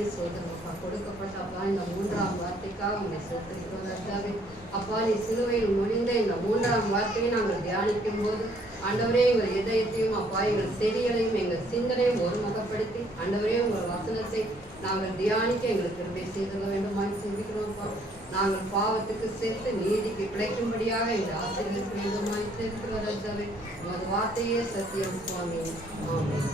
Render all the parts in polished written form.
நாமத்துக்கே சோதரம் அப்பா. கொடுக்கப்பட்ட அப்பா இந்த 3ஆம் வார்த்தைக்காக உங்களை சோதரிக்கிறோம் ராஜாவே. அப்பா நீ சிலுவையில் முடிந்த இந்த 3ஆம் வார்த்தையை நாங்கள் தியானிக்கும் போது ஆண்டவரே எங்கள் இதயத்தையும் அப்பா எங்கள் செடிகளையும் எங்கள் சிந்தனையும் ஒருமுகப்படுத்தி ஆண்டவரே உங்கள் வசனத்தை நாங்கள் தியானிக்க எங்களுக்கு கிருபை செய்திட வேண்டுமாய் சிந்திக்கிறோம்ப்பா. நாங்கள் பாவத்துக்கு செத்து நீதிக்கு பிழைக்கும்படியாக எங்கள் ஆசிரியருக்கு வேண்டுமாய் சேர்க்கிற ராஜாவே. உமது வார்த்தையே சத்தியம் சுவாமி. ஆமென்.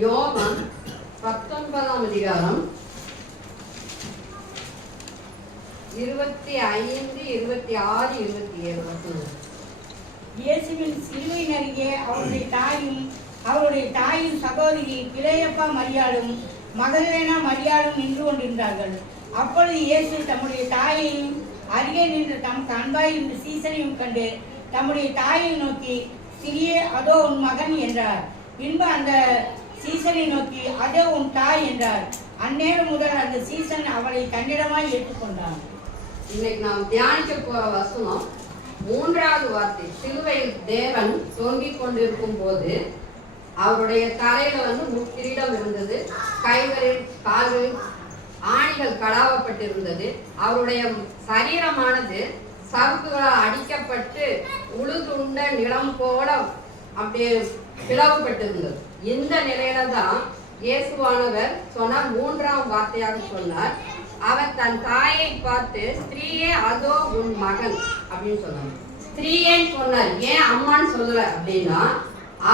யோவான் 19ஆம் அதிகாரம் 25, 26, 27 வசனம். இயேசுவின் சிலுவையின் அருகே அவருடைய தாயும் சகோதரி கிளையப்பா மரியாளும் மகதலேனா மரியாளும் நின்று கொண்டிருந்தார்கள். அப்பொழுது இயேசு தம்முடைய தாயையும் அருகே நின்று தமக்கு அன்பாய் என்று சீசனையும் கண்டு தம்முடைய தாயை நோக்கி, சிறியே அதோ உன் மகன் என்றார். பின்பு அந்த சீசனை நோக்கி, அதோ உன் தாய் என்றார். அந்நேரம் முதல் அந்த சீசன் அவளை தன்னிடமாய் ஏற்றுக்கொண்டான். இன்னைக்கு நாம் தியானிக்க போற வசனம் 3வது வார்த்தை. சிலுவையில் தேவன் தொங்கிக் கொண்டிருக்கும் போது அவருடைய தலையில முட்கிரீடம் இருந்தது, கைகளில் கால்களில் ஆணிகள் கடாவப்பட்டிருந்தது. அவருடைய சரீரமானது சவுக்குகளால் அடிக்கப்பட்டு உழுதுண்ட நிலம் போல அப்படியே பிளவுபட்டிருந்தது. இந்த நிலையில தான் இயேசுவானவர் சொன்னார், 3ஆம் வார்த்தையாக சொன்னார். அவர் தன் தாயை பார்த்து, ஸ்திரீயே அதோ உன் மகன் அப்படின்னு சொன்னார். ஸ்திரீயேன்னு சொன்னார். ஏன் அம்மான்னு சொல்லல அப்படின்னா,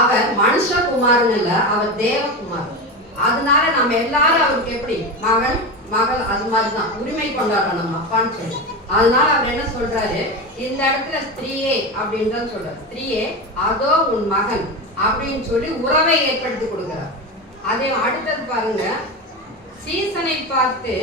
அவர் மனுஷகுமாரன் இல்ல, அவர் தேவகுமாரன். அதனால நம்ம எல்லாரும் அவருக்கு எப்படி மகன் மகள் அது மாதிரிதான் உரிமை கொண்டாடுறோம் நம்ம அப்பான்னு சொல்லி. அதனால அவர் என்ன சொல்றாரு, இந்த இடத்துல ஸ்திரீயே அப்படின்னு தான் சொல்றாரு. ஸ்திரீயே அதோ உன் மகன் அப்படின்னு சொல்லி உறவை ஏற்படுத்தி கொடுக்கிறார். அதே அடுத்தது பாருங்க, சீசனை பார்த்து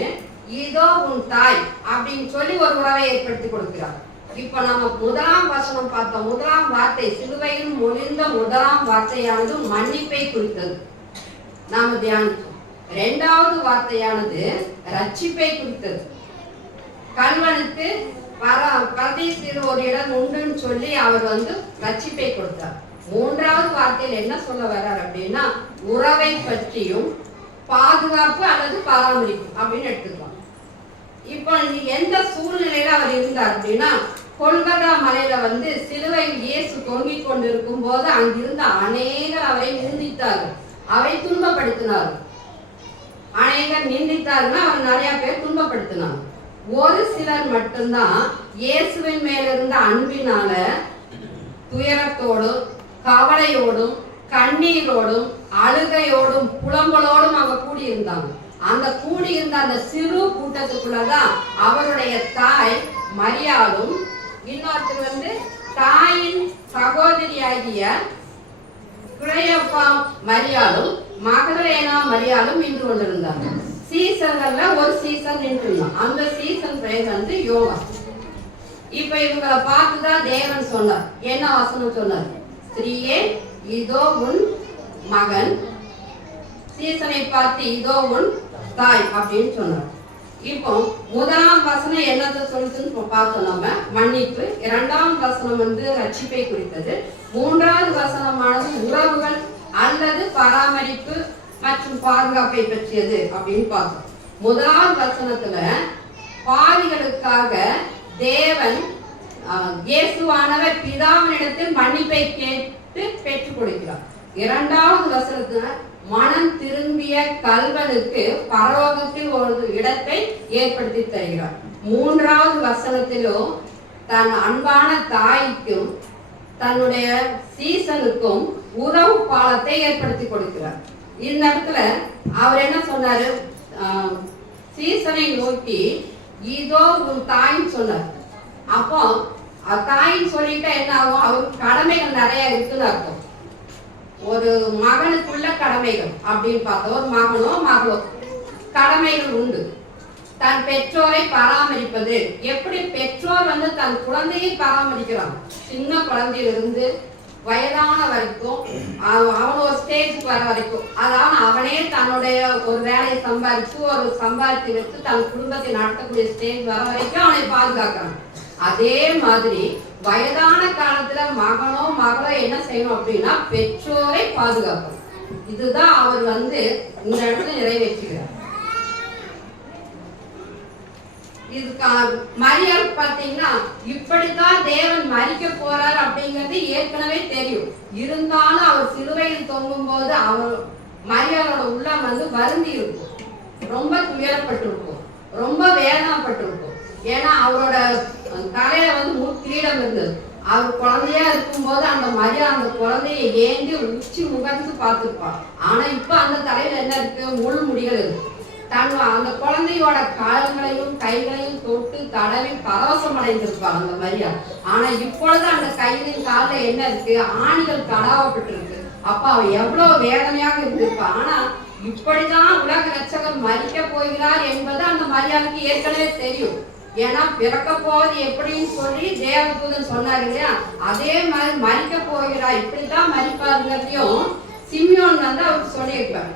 இதோ உன் தாய் அப்படின்னு சொல்லி ஒரு உறவை ஏற்படுத்தி கொடுக்கிறார். இப்ப நம்ம 1ஆம் வசனம் பார்த்தோம். 1ஆம் வார்த்தை சிலுவையில் மொழிந்த 1ஆம் வார்த்தையானது மன்னிப்பை குறித்தது, நாம தியானிச்சோம். 2வது வார்த்தையானது ரட்சிப்பை குறித்தது. கல்வனுக்கு பரதீசில் ஒரு இடம் உண்டுன்னு சொல்லி அவர் ரட்சிப்பை கொடுத்தார். 3வது வார்த்தையில் என்ன சொல்ல வர்றார் அப்படின்னா, உறவை பற்றியும் பாதுகாப்பு அல்லது பராமரிப்பு அப்படின்னு எடுத்துக்கலாம். இப்போ எந்த சூழ்நிலையில அவர் இருந்தார் அப்படின்னா, கொல்கத்தா மலையில சிலுவையில் இயேசு தொங்கிக் கொண்டிருக்கும் போது அங்கிருந்த அநேகர் அவரை நிந்தித்தார்கள், அவரை துன்பப்படுத்தினார்கள். அநேகர் நிந்தித்தார்கள், அவர் நிறைய பேர் துன்பப்படுத்தினாங்க. ஒரு சிலர் மட்டும்தான் இயேசுவின் மேல இருந்த அன்பினால துயரத்தோடும் கவலையோடும் கண்ணீரோடும் அழுகையோடும் புலம்பலோடும் அவங்க கூடியிருந்தாங்க. அந்த கூடியிருந்த அந்த சிறு கூட்டத்துக்குள்ளதான் அவருடைய தாய் மரியாளும் இன்னொருத்தர் தாயின் சகோதரியாகிய கிளையப்பா மரியாளும் மகதலேனா மரியாளும் நின்று கொண்டிருந்தாங்க. சீசன்கள்ல ஒரு சீசன் நின்றுருந்தான். அந்த சீசன் பெயர் யோவான். இப்ப இவங்களை பார்த்துதான் தேவன் சொன்னார். என்ன வசனம் சொன்னார்? ஸ்திரீயே இதோ உன் மகன், சீசனை பார்த்து இதோ உன் தாய் அப்படின்னு சொன்னார். இப்போ 1ஆம் வசனம் என்னத்தை சொல்லுதுன்னு பார்த்தோம் நம்ம, மன்னிப்பு. 2ஆம் வசனம் ரட்சிப்பை குறித்தது. 3வது வசனமானது உறவுகள் அல்லது பராமரிப்பு மற்றும் பாதுகாப்பை பற்றியது அப்படின்னு பார்த்தோம். 1வது வசனத்துல பாவிகளுக்காக தேவன் இயேசுவானவர் பிதாவினிடத்தில் மன்னிப்பை கேட்டு பெற்றுக் கொடுக்கிறார். 2வது வசனத்துல மனம் திரும்பிய கல்வனுக்கு பரலோகத்தில் ஒரு இடத்தை ஏற்படுத்தி தருகிறார். 3வது வசனத்திலும் தன் அன்பான தாய்க்கும் தன்னுடைய சீசனுக்கும் உறவு பாலத்தை ஏற்படுத்தி கொடுக்கிறார். இந்த இடத்துல அவர் என்ன சொன்னாரு, சீசனை நோக்கி இதோ உன் தாயின்னு சொன்னார். அப்போ தாயின்னு சொல்லிட்டா என்ன ஆகும், அவருக்கு கடமைகள் நிறைய இருக்குன்னு அர்த்தம். ஒரு மகனுக்குள்ள கடமைகள் அப்படின்னு பார்த்தோம். ஒரு மகனோ மகளோ கடமைகள் உண்டு. தன் பெற்றோரை பராமரிப்பது. எப்படி பெற்றோர் தன் குழந்தையை பராமரிக்கிறான், சின்ன குழந்தையிலிருந்து வயதான வரைக்கும், அவன் ஒரு ஸ்டேஜுக்கு வர வரைக்கும், அதாவது அவனே தன்னுடைய ஒரு வேலையை சம்பாதித்து வச்சு தன் குடும்பத்தை நடத்தக்கூடிய ஸ்டேஜ் வர வரைக்கும் அவனை பாதுகாக்கிறான். அதே மாதிரி வயதான காலத்துல மகனோ மகளோ என்ன செய்யணும் அப்படின்னா பெற்றோரை பாதுகாக்கணும். இதுதான் அவர் இந்த இடத்துல நிறைவேற்றுகிறார். இதுக்கு மரியாள் பாத்தீங்கன்னா இப்படித்தான் தேவன் மரிக்க போறார் அப்படிங்கிறது ஏற்கனவே தெரியும். இருந்தாலும் அவர் சிலுவையில் தொங்கும் போது அவர் மரியாளோட உள்ளம் வருந்தி இருக்கும், ரொம்ப துயரப்பட்டிருக்கும், ரொம்ப வேதனைப்பட்டிருக்கும். ஏன்னா அவரோட தலையில கிரீடம் இருந்தது. அவர் குழந்தையா இருக்கும் போது அந்த மரியாள் அந்த குழந்தைய ஏந்தி உச்சி முகர்ந்து பார்த்துருப்பா. ஆனா இப்ப அந்த தலையில என்ன இருக்கு? முள் முடிகள் இருக்கு. அந்த குழந்தையோட கால்களையும் கைகளையும் தொட்டு தடவி பரவசம் அடைந்திருப்பார் அந்த மரியாள். ஆனா இப்பொழுது அந்த கையிலும் காலில் என்ன இருக்கு? ஆணிகள் கடாவப்பட்டிருக்கு. அப்ப அவ எவ்வளவு வேதனையாக இருந்திருப்பா. ஆனா இப்படிதான் உலக ரட்சகர் மரிக்க போகிறார் என்பது அந்த மரியாளுக்கு ஏற்கனவே தெரியும். ஏன்னா பிறக்க போவது எப்படின்னு சொல்லி தேவதூதன் சொன்னாரு இல்லையா, அதே மாதிரி மரிக்க போகிறார், இப்படித்தான் மரிப்பாருங்கிறதையும் சிமியோன் அவருக்கு சொல்லியிருப்பாரு.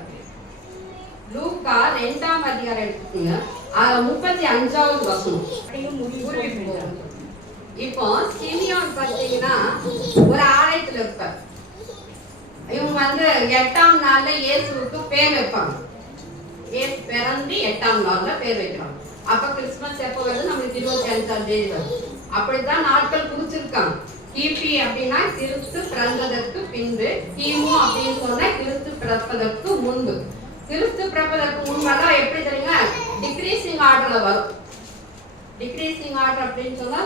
லூக்கா 2ஆம் அதிகாரம் எடுத்துக்கோங்க, 35வது வசனம். இப்போ சிமியோன் பார்த்தீங்கன்னா ஒரு ஆலயத்துல இருப்பார். இவங்க 8ஆம் நாள்ல இயேசுவுக்கு பேர் வைப்பாங்க. இயேசு பிறந்து 8ஆம் நாள்ல பேர் வைக்கிறாங்க. அப்ப கிறிஸ்துமஸ் எப்போ வருது? நமக்கு 25ஆம் தேதி வருது. அப்படித்தான் நாட்கள் குறிச்சிருக்காங்க. கிபி அப்படின்னா கிறிஸ்து பிறந்ததற்கு பின்பு, கிமு அப்படின்னு சொன்னா கிறிஸ்து பிறப்பதற்கு முன்பு. கிறிஸ்து பிறப்பதற்கு முன்பெல்லாம் எப்படி தெரியுங்க? டிக்ரீசிங் ஆர்டர்ல வரும். டிக்ரீசிங் ஆர்டர் அப்படின்னு சொன்னா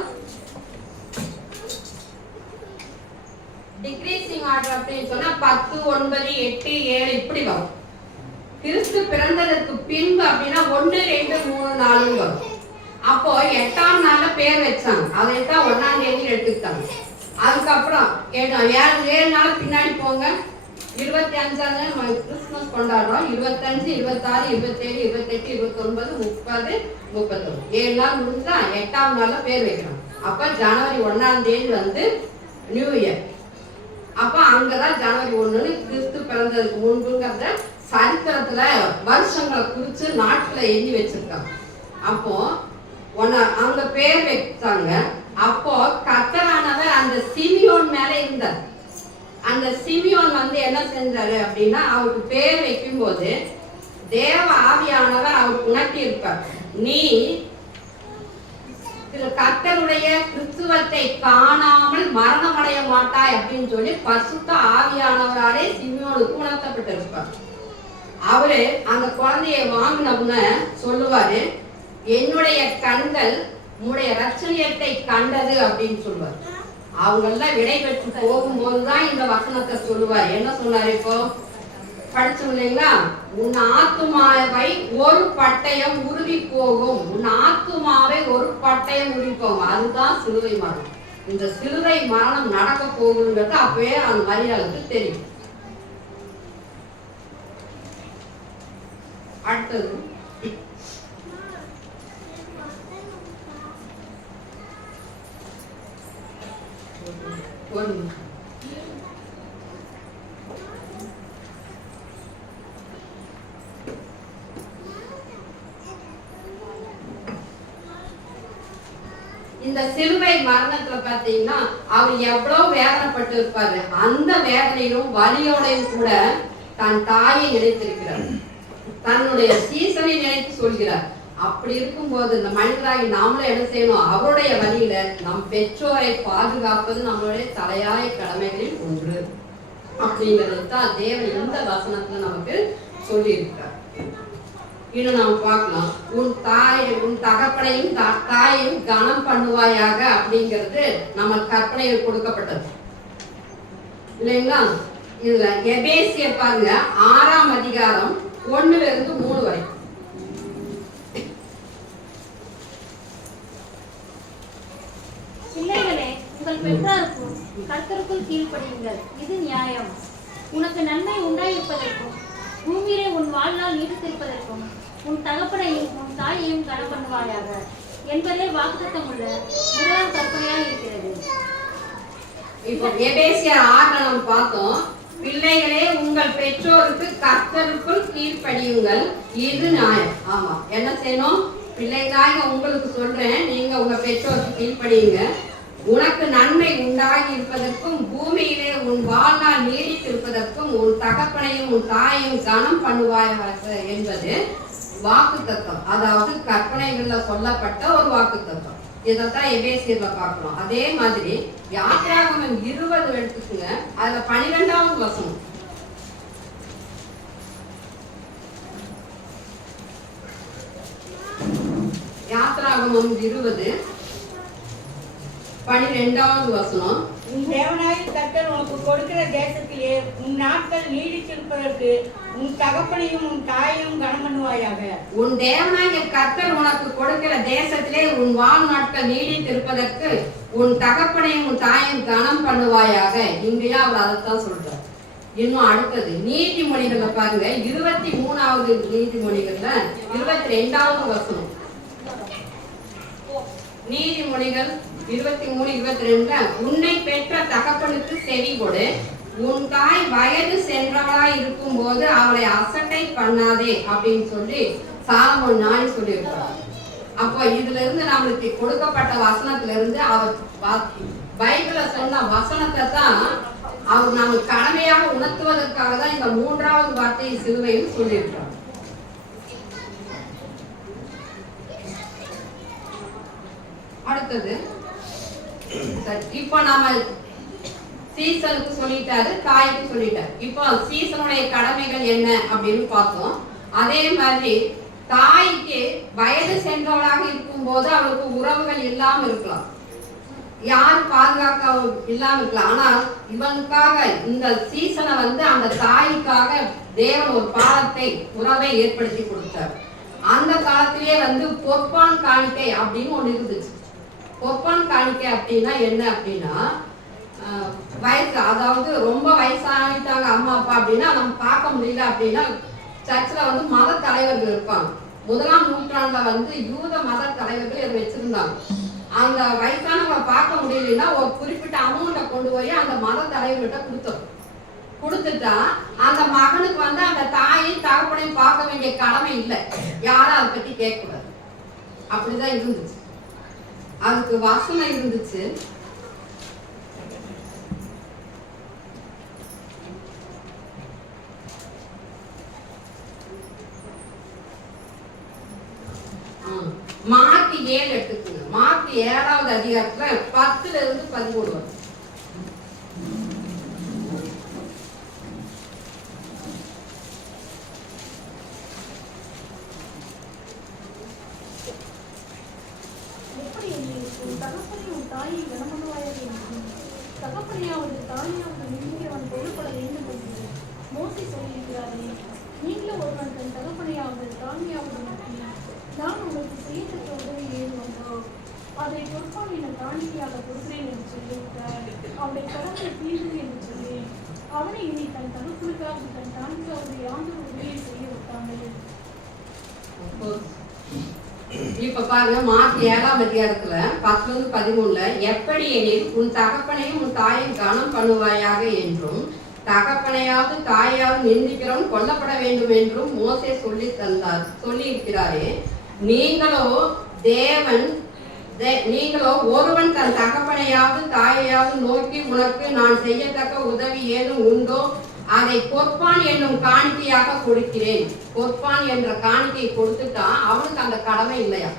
டிக்ரீசிங் ஆர்டர் அப்படின்னு சொன்னா 10, 9, 8, 7 இப்படி வரும். கிறிஸ்து பிறந்ததற்கு பின்பு அப்படின்னா 1, 2, 3, 4 வரும். அப்போ 8ஆம் நாள்ல பேர் வச்சாங்க. அதைத்தான் 1ஆம் தேதி எடுத்துக்கிட்டாங்க. அதுக்கப்புறம் 7 நாள் பின்னாடி போங்க, 25ஆம் தேதி நம்ம கிறிஸ்துமஸ் கொண்டாடுறோம். 25, 26, 27, 28, 29, 30, 31 7 நாள் முடிஞ்சா 8ஆம் நாள்ல பேர் வைக்கிறோம். அப்ப ஜனவரி 1ஆம் தேதி நியூ இயர். அப்ப அங்கதான் ஜனவரி 1 கிறிஸ்து பிறந்ததுக்கு முன்புங்கிறத சரித்திரத்துல வருஷங்களை குறிச்சு நாட்களை எண்ணி வச்சிருக்காங்க. அப்போ அங்க பேர் வச்சாங்க. அப்போ கர்த்தரானவர் அந்த சிமியோன் மேல இருந்தார். அந்த சிமியோன் என்ன செஞ்சாரு அப்படின்னா, அவருக்கு பேர் வைக்கும் போது தேவ ஆவியானவர் அவருக்கு உணர்த்தி இருப்பார். நீ கர்த்தருடைய கிறிஸ்துவத்தை காணாமல் மரணம் அடைய மாட்டாய் அப்படின்னு சொல்லி பரிசுத்த ஆவியானவராலே சிமியோனுக்கு உணர்த்தப்பட்டிருப்பார். அவரு அந்த குழந்தைய வாங்கினவுன்னு சொல்லுவாரு, என்னுடைய கண்கள் உன்னுடைய ரட்சணியத்தை கண்டது அப்படின்னு சொல்லுவார். அவங்க எல்லாம் விடை பெற்று போகும்போதுதான் இந்த வசனத்தை சொல்லுவார். என்ன சொன்னாரு? இப்போ படிச்சோம் இல்லைங்களா, உன் ஆத்துமாவை ஒரு பட்டயம் உருவி போகும். உன் ஆத்துமாவை ஒரு பட்டயம் உருவி போகும். அதுதான் சிலுவை மரணம். இந்த சிலுவை மரணம் நடக்க போகுங்கிறது அப்பவே அந்த மரியாளுக்கு தெரியும். அடுத்தது இந்த சிலுவை மரணத்துல பாத்தீங்கன்னா அவர் எவ்வளவு வேதனைப்பட்டு இருப்பாரு. அந்த வேதனையிலும் வலியோடையும் கூட தன் தாயை நினைத்திருக்கிறார், தன்னுடைய சீசனை நினைத்து சொல்கிறார். அப்படி இருக்கும்போது இந்த மனிதராகி நாமளும் என்ன செய்யணும்? அவருடைய வழியில நம் பெற்றோரை பாதுகாப்பது நம்மளுடைய தலையாய கடமைகளில் ஒன்று அப்படிங்கிறது தான் தேவன் இந்த வசனத்துல நமக்கு சொல்லி இருக்கிறார். இன்னும் நாம் பார்க்கலாம், உன் தகப்பனையும் தாயையும் கனம் பண்ணுவாயாக அப்படிங்கிறது நம்ம கற்பனையில் கொடுக்கப்பட்டது இல்லைங்களா? இதுல எபேசியர் பாருங்க, 6ஆம் அதிகாரம் 1-3 வரை. பிள்ளைகளே, உங்கள் பெற்றோருக்கும் கர்த்தருக்குள் கீழ்ப்படியுங்கள், இது நியாயம். உனக்கு நன்மை உண்டாயிருப்பதற்கும் பூமியிலே உன் வாழ்நாள் நீடித்திருப்பதற்கும் உன் தகப்பனையும் உன் தாயையும் கனம் பண்ணுவாயாக என்பதே வாக்குத்தத்தம் உள்ள முதலாம் கற்பனையாக இருக்கிறது. இப்போ எபேசியர் 6 நாம் பார்த்தோம். பிள்ளைகளே, உங்கள் பெற்றோருக்கு கர்த்தருக்குள் கீழ்ப்படியுங்கள், இது நியாயம். ஆமா, என்ன செய்யணும்? பிள்ளைகளாக உங்களுக்கு சொல்றேன், நீங்க உங்க பெற்றோருக்கு கீழ்ப்படியுங்க. உனக்கு நன்மை உண்டாகி இருப்பதற்கும் பூமியிலே உன் வாழ்நாள் நீடித்திருப்பதற்கும் உன் தகப்பனையும் உன் தாயையும் கனம் பண்ணுவாயாக என்பது வாக்கு தத்துவம். அதாவது கற்பனைகள்ல சொல்லப்பட்ட ஒரு வாக்கு தத்துவம். இதைத்தான் எபேசியர்ல பார்க்கிறோம். அதே மாதிரி யாத்திராகமம் 20 எடுத்துக்குங்க. அதுல 12வது வசனம். யாத்திராகமம் 20 12வது வசனம். உன் தேவனாகிய கர்த்தர் உனக்கு கொடுக்கிற தேசத்திலே உன் நாட்கள் நீடித்திருப்பதற்கு உன் தகப்பனையும் உன் தாயையும் கனம் பண்ணுவாயாக. உன் தேவனாகிய கர்த்தர் உனக்கு கொடுக்கிற தேசத்திலே உன் வாழ் நாட்கள் நீடித்திருப்பதற்கு உன் தகப்பனையும் உன் தாயையும் கனம் பண்ணுவாயாக. இங்கேயா அவர் அதைத்தான் சொல்றார். இன்னும் அடுத்தது நீதிமொழிகள்ல பாருங்க, 23வது நீதிமொழிகள்ல 22வது வசனம். நீதிமொழிகள் 23:22 உன்னை பெற்ற தகப்பனுக்கு செவி கொடு, உன் தாய் வயது சென்றவளாய் இருக்கும் போது அவளை அசட்டை பண்ணாதே அப்படின்னு சொல்லி சாலமோன் ஞானி சொல்லியிருக்கிறார். அப்போ இதுல இருந்து நம்மளுக்கு கொடுக்கப்பட்ட வசனத்துல இருந்து அவர் பைபிள்ல சொன்ன வசனத்தை தான் அவர் நமக்கு கடமையாக உணர்த்துவதற்காக தான் இந்த 3வது வார்த்தையை சிலுவையில் சொல்லியிருக்கிறார். அடுத்தது இப்போ நாம சீசனுக்கு சொல்லிட்டாரு, தாய்க்கு சொல்லிட்டாரு. இப்போ சீசனுடைய கடமைகள் என்ன அப்படின்னு பார்த்தோம். அதே மாதிரி தாய்க்கு வயது சென்றவளாக இருக்கும் போது அவளுக்கு உறவுகள் இல்லாம இருக்கலாம், யார் பாதுகாக்க இல்லாம இருக்கலாம். ஆனா இவனுக்காக இந்த சீசனை அந்த தாய்க்காக தேவன் ஒரு பாலத்தை உறவை ஏற்படுத்தி கொடுத்தார். அந்த காலத்திலே பொற்பான் காணிக்கை அப்படின்னு ஒண்ணு இருந்துச்சு. பொற்பான் காணிக்கை அப்படின்னா என்ன அப்படின்னா, வயசு அதாவது ரொம்ப வயசாகிட்டாங்க அம்மா அப்பா அப்படின்னா நம்ம பார்க்க முடியல அப்படின்னா சர்ச்சில் மத தலைவர்கள் இருப்பாங்க. 1ஆம் நூற்றாண்டுல யூத மத தலைவர்கள் இதை வச்சிருந்தாங்க. அந்த வயசானவங்களை பார்க்க முடியலன்னா ஒரு குறிப்பிட்ட அமௌண்ட்டை கொண்டு போய் அந்த மத தலைவர்கிட்ட கொடுத்துட்டா அந்த மகனுக்கு அந்த தாயும் தகப்பனையும் பார்க்க வேண்டிய கடமை இல்லை, யாரும் அதை பத்தி கேட்கக்கூடாது. அப்படிதான் இருந்துச்சு. அதுக்கு வசனம் இருந்துச்சு. மார்க் 7 எடுத்துக்கோங்க. மார்க் 7வது அதிகாரத்துல 10ல இருந்து 13 வரும். தகப்பனையாவது தாயாவது நிந்தியவன் பொருள்பட வேண்டும் என்று மோசே சொல்லியிருக்கிறாரே, நீங்களும் ஒருவன் தன் தகப்பனையாவது தானியாவது நோக்கி நான் உங்களுக்கு செய்யத்தக்க உதவி ஏது வந்தோ அதை பொறுப்பான காணிக்கையாக கொடுக்கிறேன் என்று சொல்லிவிட்டார். அவனை கடந்த தீர்வு என்று சொல்லி அவனை இனி தன் தகப்பனுக்காக தன் தானிக்காவது யாரும் உதவியை செய்ய விட்டாங்க. இப்ப பாருங்க, மார்க் 7ஆம் அதிகாரத்துல 10-13 எப்படி எனில் உன் தகப்பனையும் உன் தாயையும் கனம் பண்ணுவாயாக என்றும் தகப்பனையாவது தாயாவது நிந்திக்கிறவன் கொல்லப்பட வேண்டும் என்றும் மோசே சொல்லி இருக்கிறாரே, நீங்களோ ஒருவன் தன் தகப்பனையாவது தாயையாவது நோக்கி உனக்கு நான் செய்யத்தக்க உதவி ஏதும் உண்டோ அதை பொற்பான் என்னும் காணிக்கையாக கொடுக்கிறேன். பொற்பான் என்ற காணிக்கை கொடுத்துட்டா அவனுக்கு அந்த கடமை இல்லையா?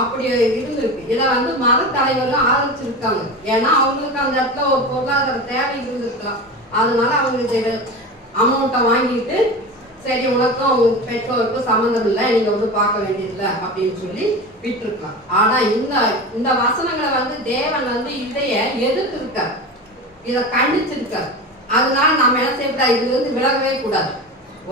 அப்படி இருந்திருக்கு. இதை மத தலைவர்கள் ஆரம்பிச்சிருக்காங்க. ஏன்னா அவங்களுக்கு அந்த இடத்துல ஒரு பொருளாதார தேவை இருந்திருக்கலாம். அதனால அவங்க அமௌண்ட்டை வாங்கிட்டு சரி உனக்கும் அவங்க பெற்றோருக்கும் சம்மந்தம் இல்லை, நீங்க பார்க்க வேண்டியதில்லை அப்படின்னு சொல்லி விட்டுருக்கலாம். ஆனா இந்த வசனங்களை தேவன் இதைய எதிர்த்து இருக்கார், இதை கண்டிச்சிருக்கார். அதனால நாம என்ன செய்யக்கூடாது, இதுல இருந்து விலகவே கூடாது.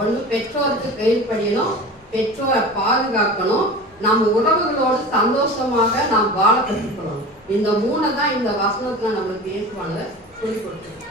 ஒண்ணு பெற்றோருக்கு கீழ்ப்படியணும், பெற்றோரை பாதுகாக்கணும், நம்ம உறவுகளோடு சந்தோஷமாக நாம் வாழ கற்றுக்கணும். இந்த 3 தான் இந்த வசனத்துல நம்மளுக்கு இயேசுவானவர் சொல்லிக் கொடுத்துருக்காங்க.